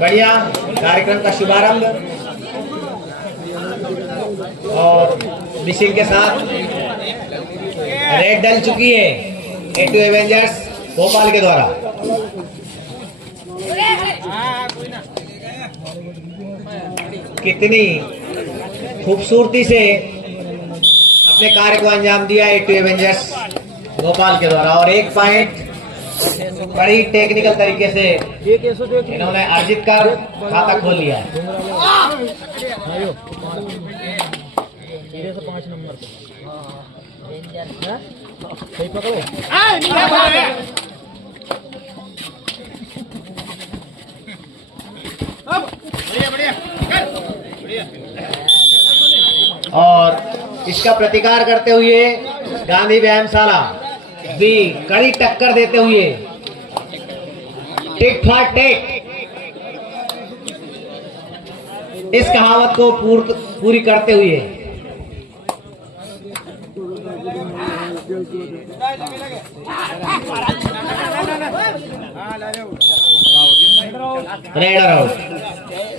बढ़िया कार्यक्रम का शुभारंभ और मिशन के साथ रेड डल चुकी है A2 एवेंजर्स भोपाल के द्वारा। कितनी खूबसूरती से अपने कार्य को अंजाम दिया A2 एवेंजर्स भोपाल के द्वारा और एक पॉइंट बड़ी टेक्निकल तरीके से इन्होंने अर्जित कर खाता खोल लिया है। और इसका प्रतिकार करते हुए गांधी व्यायामशाला भी कड़ी टक्कर देते हुए टिक फॉर टेक इस कहावत को पूरी करते हुए रेड आउट।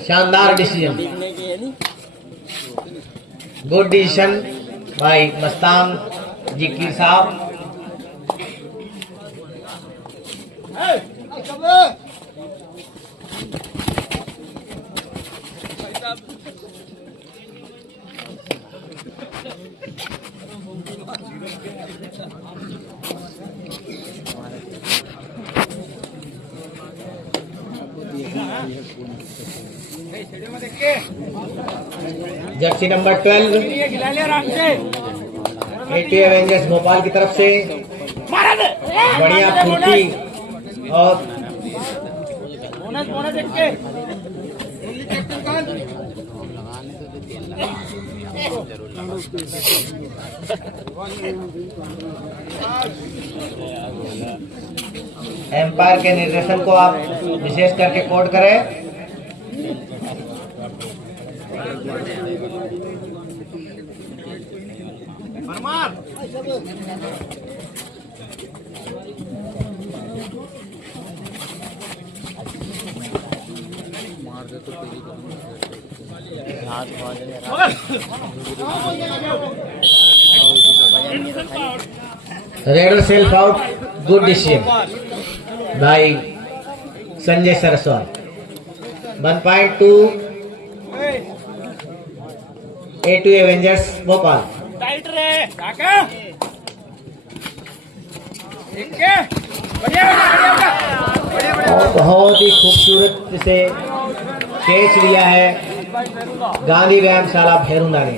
शानदार डिसीजन, गुड डिसीजन भाई मस्तान जिक्र साहब। Jersey number 12 A2 Avengers Bhopal की तरफ से बढ़िया फुर्ती और एम्पायर के निर्देशन को आप विशेष करके कोड करें। Raider self out, good decision भाई संजय सरस्वत। 1.2 A2 Avengers Bhopal. बहुत ही खूबसूरत से कैच लिया है गांधी व्यायामशाला भैरुना ने।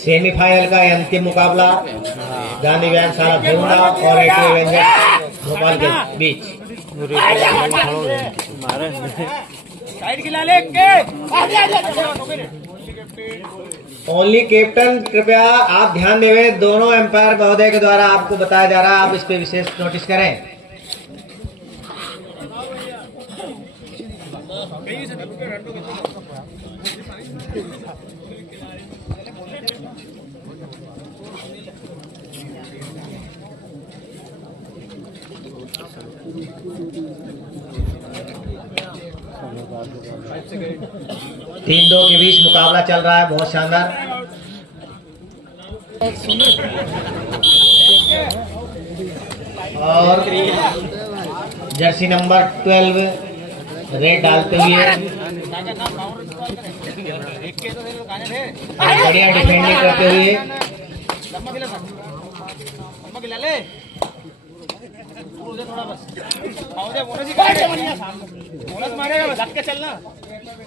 सेमीफाइनल का अंतिम मुकाबला गांधी व्यायामशाला भैरुना और A2 एवेंजर्स भोपाल के बीच। ओनली कैप्टन कृपया आप ध्यान देवे, दोनों एम्पायर महोदय के द्वारा आपको बताया जा रहा है, आप इस पे विशेष नोटिस करें। तीन दो के बीच मुकाबला चल रहा है, बहुत शानदार। और जर्सी नंबर 12 रेड डालते हुए बढ़िया डिफेंडिंग करते हुए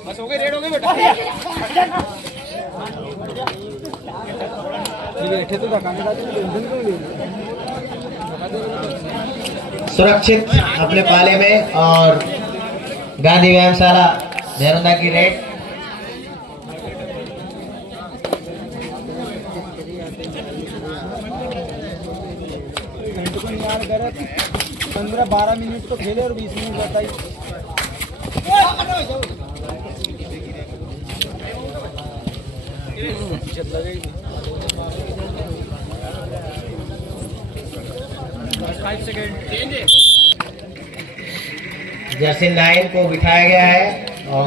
बस हो गई, रेड हो गई बेटा। सुरक्षित अपने पाले में और गांधी व्यायामशाला देहरादून की रेड। यार 15-12 मिनट तो खेले और 20 मिनट बताइए। जर्सी 9 को बिठाया गया है और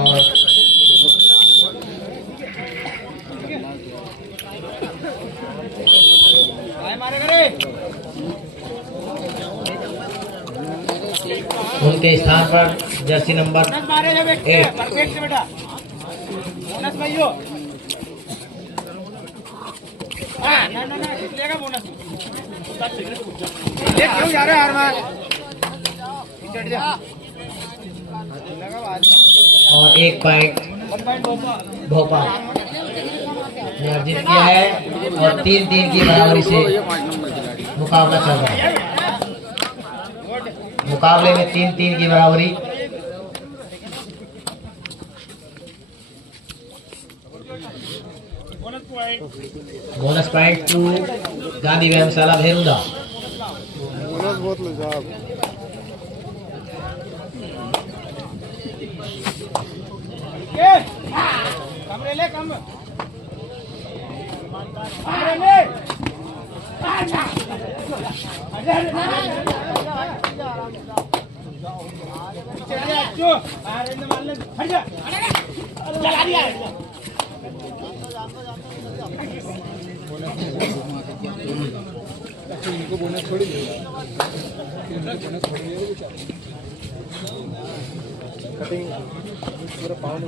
उनके स्थान पर जर्सी नंबर 8 और 1 पॉइंट भोपाल ने अर्जित किया है और 3-3 की बराबरी से मुकाबला चल रहा है। मुकाबले में 3-3 की बराबरी। बोनस पॉइंट टू गांधी व्यायामशाला भेरुंदा। इनको बोनस थोड़ी कटिंग पूरा pound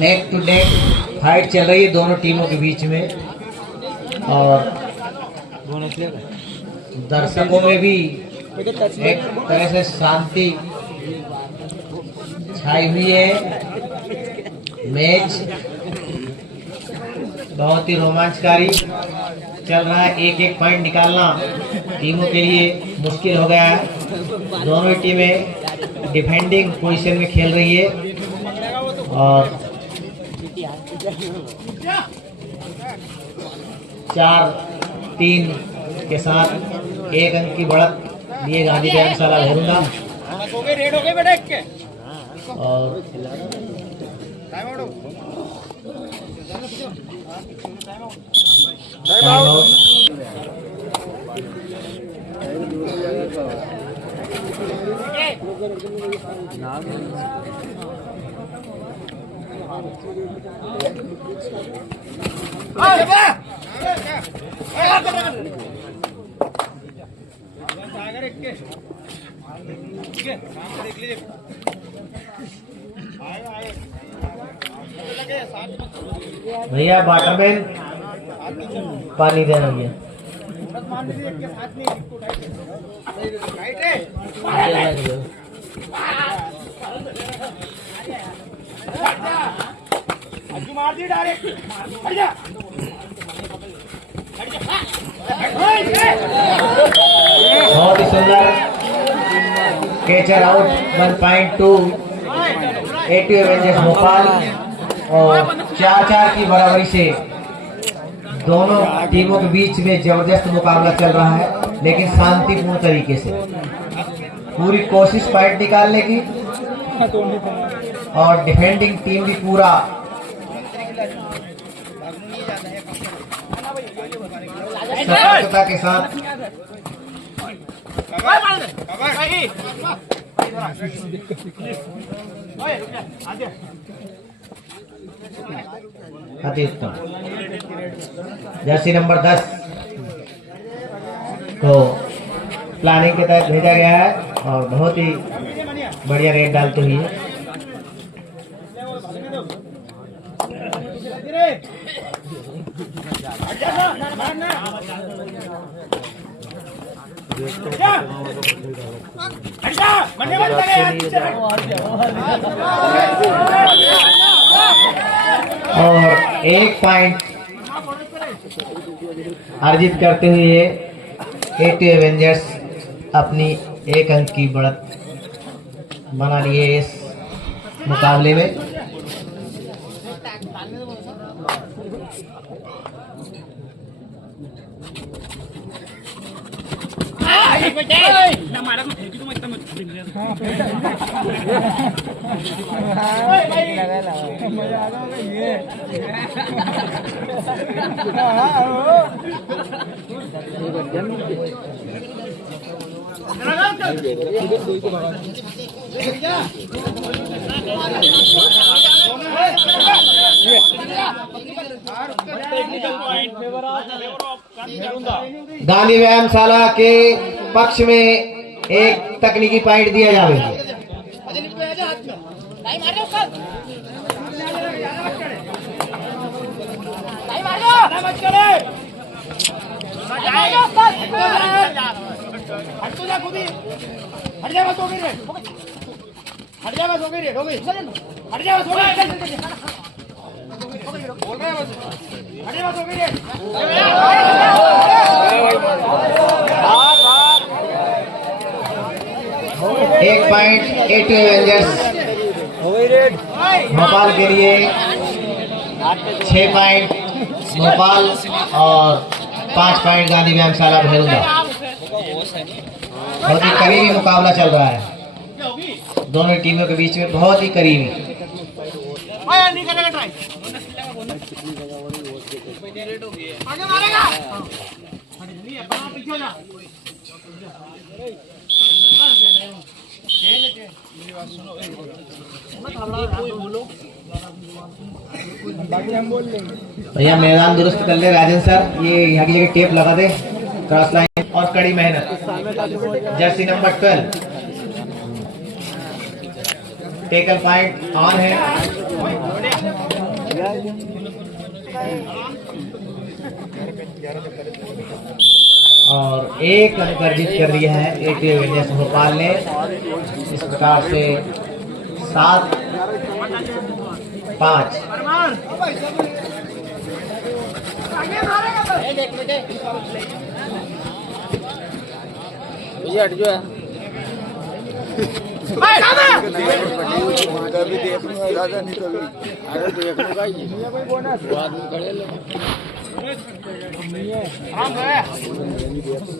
neck to neck fight चल रही है दोनों टीमों के बीच में और दर्शकों में भी एक तरह से शांति छाई हुई है। मैच बहुत ही रोमांचकारी चल रहा है। एक पॉइंट निकालना टीमों के लिए मुश्किल हो गया है। दोनों ही टीमें डिफेंडिंग पोजीशन में खेल रही है और 4-3 के साथ 1 अंक की बढ़त लिए गांधी व्यायामशाला भेरुंदा और भैया वाटरमैन पानी देना भैया। बहुत ही सुंदर catcher out 1.2 A2 Avengers Bhopal और 4-4 की बराबरी से दोनों टीमों के बीच में जबरदस्त मुकाबला चल रहा है लेकिन शांतिपूर्ण तरीके से। पूरी कोशिश पॉइंट निकालने की और डिफेंडिंग टीम भी पूरा सतर्कता के साथ अति उत्तम। जर्सी नंबर 10 को प्लानिंग के तहत भेजा गया है और बहुत ही बढ़िया रेट डालते हुए और 1 पॉइंट अर्जित करते हुए A2 एवेंजर्स अपनी 1 अंक की बढ़त बना लिए इस मुकाबले में। गांधी व्यायामशाला के पक्ष में एक तकनीकी पॉइंट दिया जाएगा। एक पॉइंट A2 एवेंजर्स भोपाल के लिए, 6 पॉइंट भोपाल और 5 पॉइंट गांधी व्यायामशाला भैरुंदा। बहुत ही करीबी मुकाबला चल रहा है दोनों टीमों के बीच में, बहुत ही करीबी। भैया मैदान दुरुस्त कर ले राजन सर, ये यहाँ की जगह टेप लगा दे, क्रॉस लाइन और कड़ी मेहनत। Jersey number 12 tackle point on है। और 1 अंक अर्जित कर दिया है A2 एवेंजर्स भोपाल ने। इस प्रकार से 7-5।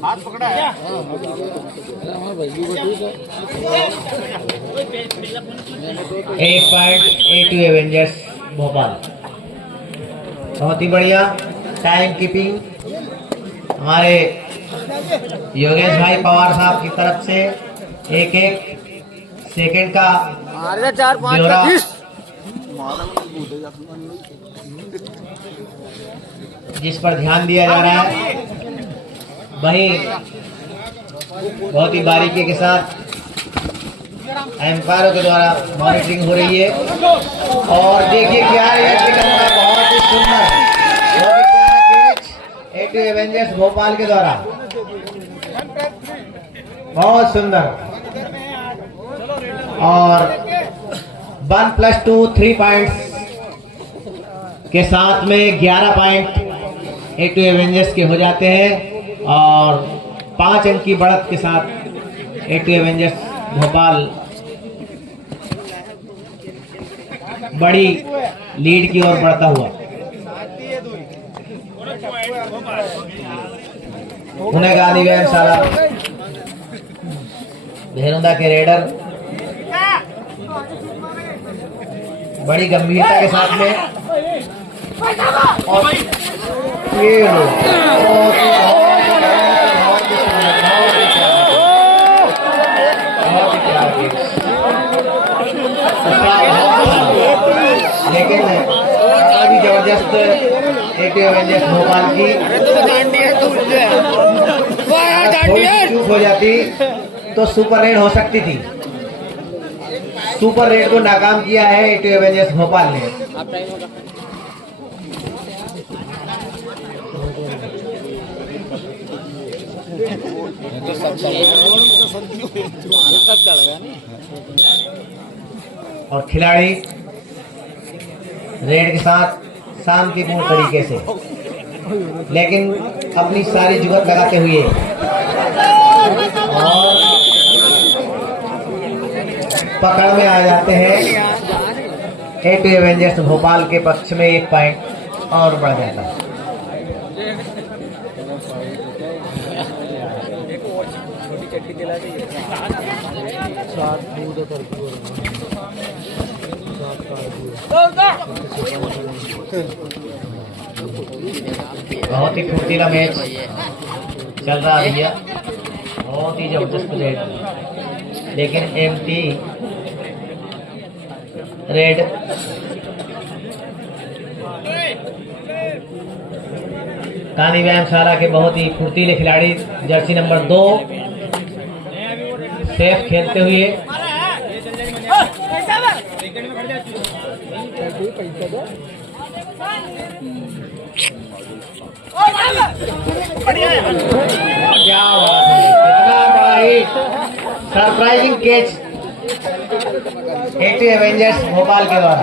हाथ पकड़ा है। एक पॉइंट A2 एवेंजर्स भोपाल। बहुत ही बढ़िया टाइम कीपिंग हमारे योगेश भाई पवार साहब की तरफ से। 1-1 सेकंड का ब्यौरा जिस पर ध्यान दिया जा रहा है, वही बहुत ही बारीकी के साथ एम्पायरों के द्वारा मॉनिटरिंग हो रही है। और देखिए क्या बहुत ही सुंदर A2 एवेंजर्स भोपाल के द्वारा, बहुत सुंदर। और 1+2 3 पॉइंट्स के साथ में 11 पॉइंट A2 एवेंजर्स के हो जाते हैं। और 5 अंक की बढ़त के साथ A2 एवेंजर्स भोपाल बड़ी लीड की ओर बढ़ता हुआ। पुणे गांधी व्यायामशाला भैरुंदा के रेडर बड़ी गंभीरता के साथ में। और ये लेकिन भी जबरदस्त A2 एवेंजर्स भोपाल की चूक हो जाती तो सुपर रेड हो सकती थी। सुपर रेड को नाकाम किया है A2 एवेंजर्स भोपाल ने। और खिलाड़ी रेड के साथ शांतिपूर्ण तरीके से लेकिन अपनी सारी जुगत लगाते हुए और पकड़ में आ जाते हैं। A2 एवेंजर्स भोपाल के पक्ष में 1 पॉइंट और बढ़ जाता है। बहुत ही फुर्तीला मैच चल रहा है भैया, बहुत ही जबरदस्त रेड, लेकिन एमटी रेड गांधी व्यायामशाला के बहुत ही फुर्तीले खिलाड़ी जर्सी नंबर 2 सेफ खेलते हुए क्या बात है, इतना बड़ा ही surprising catch A2 Avengers Bhopal के द्वारा।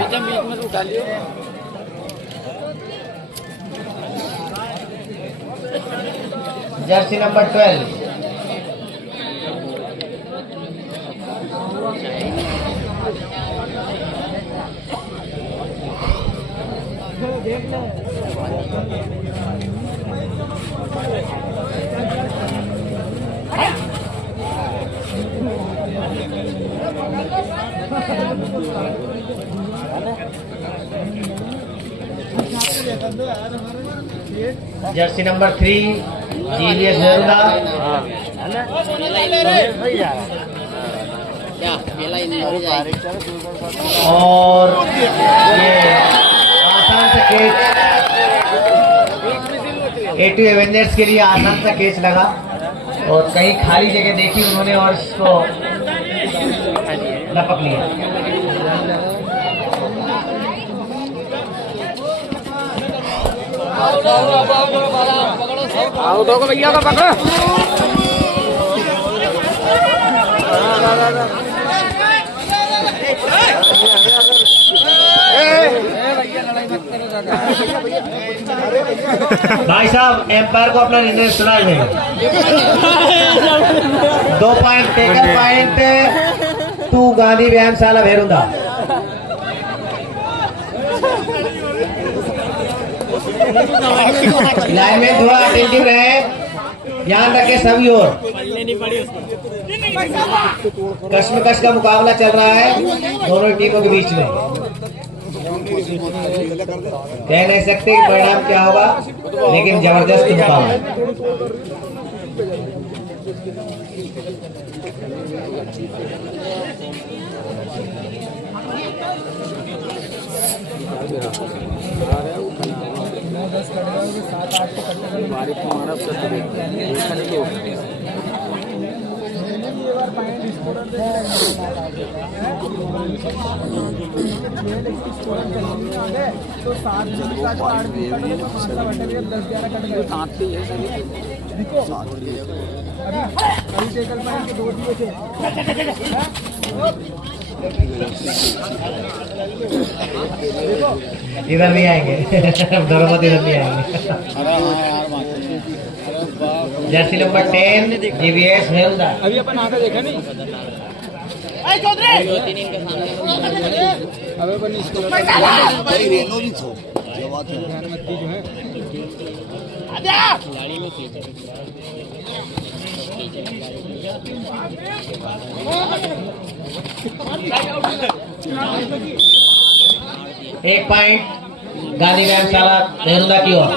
Jersey number 12 jersey number 3 GVS Neruda और ये आसान सा कैच A2 एवेंजर्स के लिए आसान सा कैच लगा और कहीं खाली जगह देखी उन्होंने और इसको लपक लिया। आउट हो गया भैया का पकड़ो। भाई साहब एम्पायर को अपना निर्णय सुना देंगे। 2 पॉइंट टेकन पॉइंट 2 गांधी व्यायामशाला भेरुंदा। लाइनमैन थोड़ा अटेंटिव रहे, ध्यान रखें सभी ओर। कश्मकश का मुकाबला चल रहा है दोनों टीमों के बीच में। कह नहीं सकते कि परिणाम क्या होगा, लेकिन जबरदस्त मुकाबला। तो 7 देखो अभी टेकल पॉइंट 2 दिए थे। इधर नहीं आएंगे धर्मत इधर नहीं आएंगे। Jersey number 10 GVS Neruda. अभी अपन आगे देखा नहीं, अबे अपन इसको जो है एक पॉइंट गांधी व्यायामशाला नेरुदा की ओर।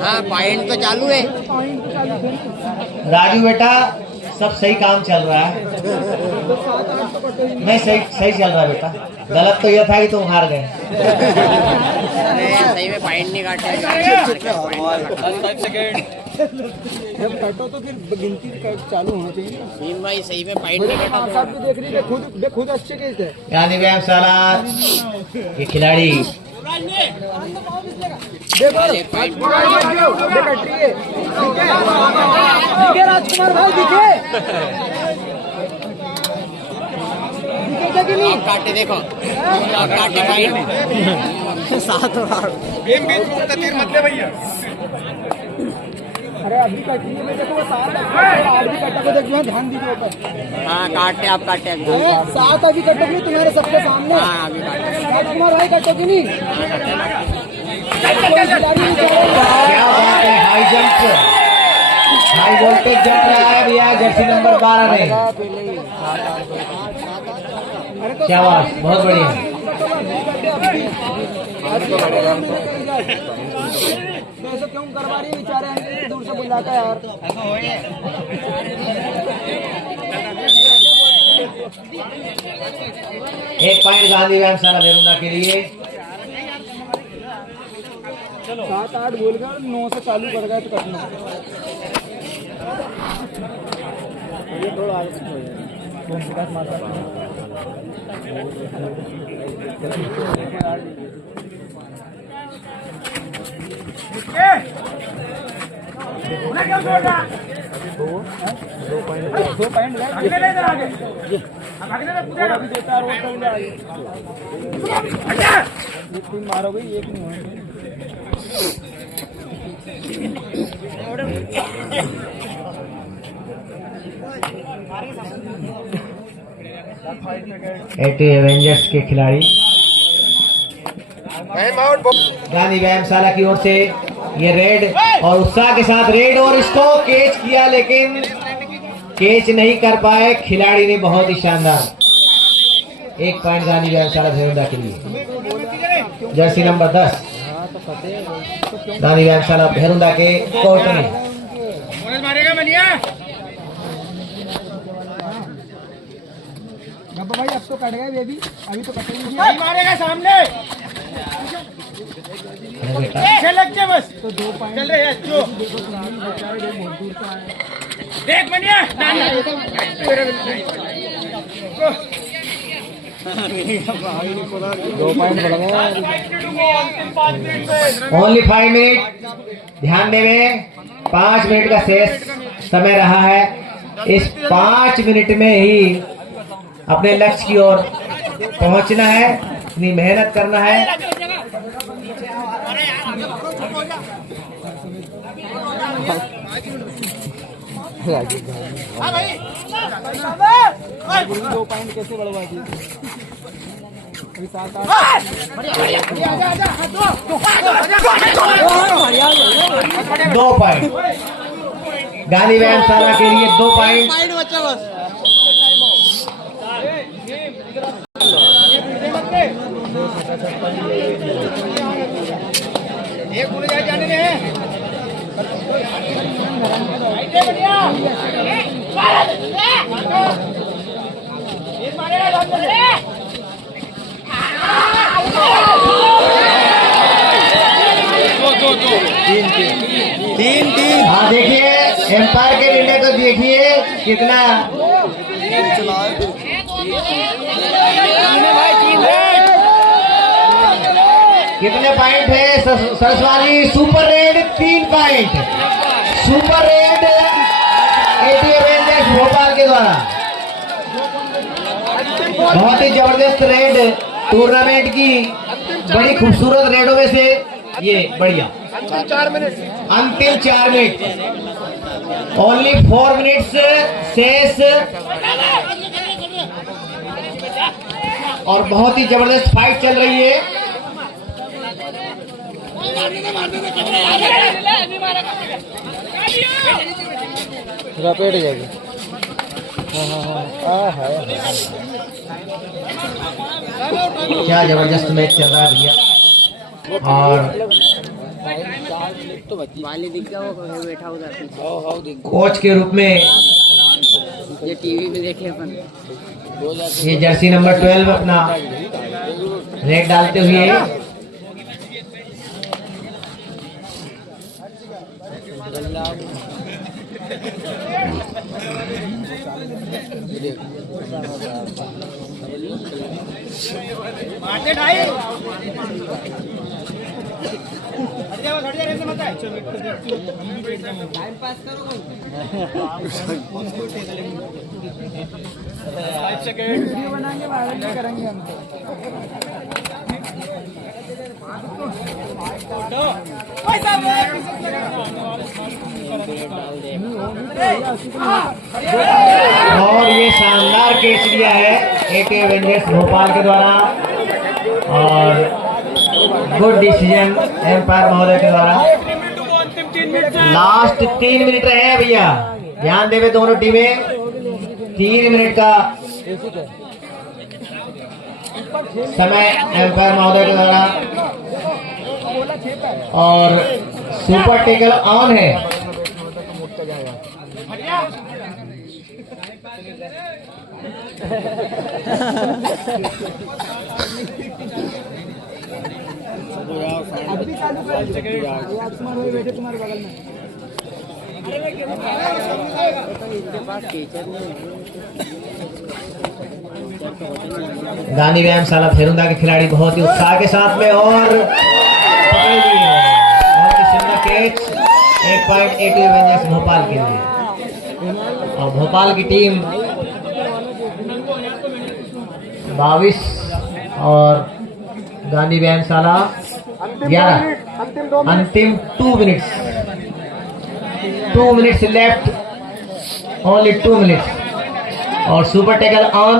हाँ पॉइंट तो चालू है। राजू बेटा सब सही काम चल रहा है। नहीं सही चल रहा है बेटा, गलत तो यह था कि तुम हार गए। सही में पॉइंट नहीं काटे। जब कटो तो फिर गिनती चालू होना चाहिए। भीम भाई सही में पॉइंट नहीं काटा। साहब भी देख रही है, खुद अच्छे केस है। गांधी व्यायामशाला के खिलाड़ी देखो राजकुमार भाई दिखे काटे कि नहीं? आप काटे देखो, आप काटे फाइट 7 बार। अरे अभी कट रही है, मैं देखो वो 7 8 भी कटा को देखिए, ध्यान दीजिए ऊपर। हाँ काटे, आप काटे अभी। 7 अभी कटे कि तुम्हारे सबके सामने। हाँ अभी काटे। राजकुमार भाई कटे कि नहीं? कोई खिलाड़ी नहीं चल रहा है। क्या बात है, high jump, high voltage jump रहा है भैया जर्सी नंबर 12 में। क्या बात, बहुत बढ़िया। ऐसे क्यों करवा रही है बेचारे, हमको दूर से बुलाता है यार। एक पॉइंट गांधी व्यायामशाला देवरुंदा के लिए। 7 8 बोल गया, 9 से चालू कर गया तो कटना। ये थोड़ा आगे हो दो पॉइंट एक 3 मारोगे, एक नहीं होगा। एटी एवेंजर्स के खिलाड़ी गांधी व्यायामशाला की ओर से ये रेड और उत्साह के साथ रेड, और इसको कैच किया लेकिन कैच नहीं कर पाए खिलाड़ी ने, बहुत ही शानदार। एक पॉइंट गांधी व्यायामशाला देवरुंदा के लिए। जर्सी नंबर 10 गांधी व्यायामशाला देवरुंदा के कोर्ट में। भाई अब तो कट गए बेबी, अभी तो कटे नहीं मारेगा सामने। लग गया बस तो 2 पॉइंट चल रहे हैं। देख मनिया 2 पॉइंट बढ़ गए। ओनली 5 मिनट, ध्यान देवे 5 मिनट का शेष समय रहा है। इस 5 मिनट में ही अपने लक्ष्य की ओर पहुंचना है, अपनी मेहनत करना है। दो पॉइंट कैसे बढ़वा दिए? अभी 7 8 2 पॉइंट गांधी व्यायामशाला के लिए, 2 पॉइंट। बच्चा बस। एक पूरे जाने में है। तीन। हाँ देखिए, एम्पायर के निर्णय को देखिए कितना कितने पॉइंट है। सरस्वाली super raid 3 point, super raid एटी एवेंजर्स भोपाल के द्वारा। बहुत ही जबरदस्त रेड, टूर्नामेंट की बड़ी खूबसूरत रेडों में से ये बढ़िया। अंतिम 4 मिनट, ओनली 4 मिनट्स शेष, और बहुत ही जबरदस्त फाइट चल रही है। रपेट जाएगी। क्या जबरदस्त मैच चल रहा है भैया। और तो वाली दिख गया, वो बैठा उधर कोच के रूप में ये टीवी में देखे अपन। ये जर्सी नंबर 12 अपना रेड डालते हुए वीडियो बनाएंगे वायरल भी करेंगे हम और ये शानदार कैच दिया है एके एवेंजर्स भोपाल के द्वारा और गुड डिसीजन एम्पायर महोदय के द्वारा। लास्ट 3 मिनट रहे हैं भैया, ध्यान देवे दोनों टीमें। 3 मिनट का समय एम्पायर महोदय के द्वारा और सुपर टेकल ऑन है। अभी चालू कर कुमार भाई बैठे तुम्हारे बगल में। गांधी व्यायामशाला फेरुंदा के खिलाड़ी बहुत ही उत्साह के साथ में और पकड़ लिए हैं। बहुत ही सुंदर catch. 1 point eighty Avengers Bhopal के लिए और भोपाल की टीम 22 और गांधी व्यायामशाला 11। अंतिम 2 minutes, 2 minutes left, only 2 minutes और सुपर टेकल ऑन।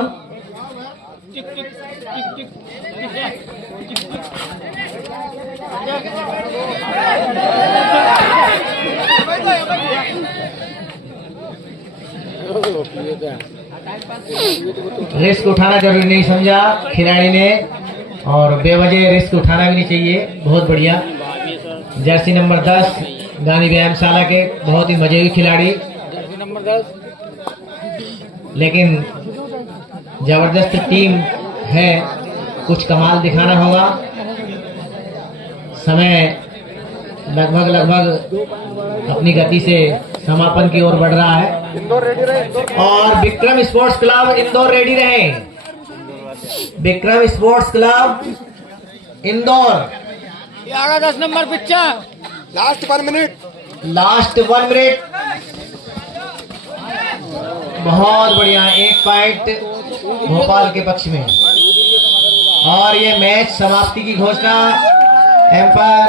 रिस्क उठाना जरूरी नहीं समझा खिलाड़ी ने और बेवजह रिस्क उठाना भी नहीं चाहिए। बहुत बढ़िया। जर्सी नंबर 10 गांधी व्यायामशाला के बहुत ही मजेदार खिलाड़ी, लेकिन जबरदस्त टीम है, कुछ कमाल दिखाना होगा। समय लगभग अपनी गति से समापन की ओर बढ़ रहा है और Vikram sports club Indore ready रहे। Vikram sports club Indore 10 number पिक्चा लास्ट 1 मिनट। बहुत बढ़िया। 1 पॉइंट भोपाल के पक्ष में और ये मैच समाप्ति की घोषणा एम्पायर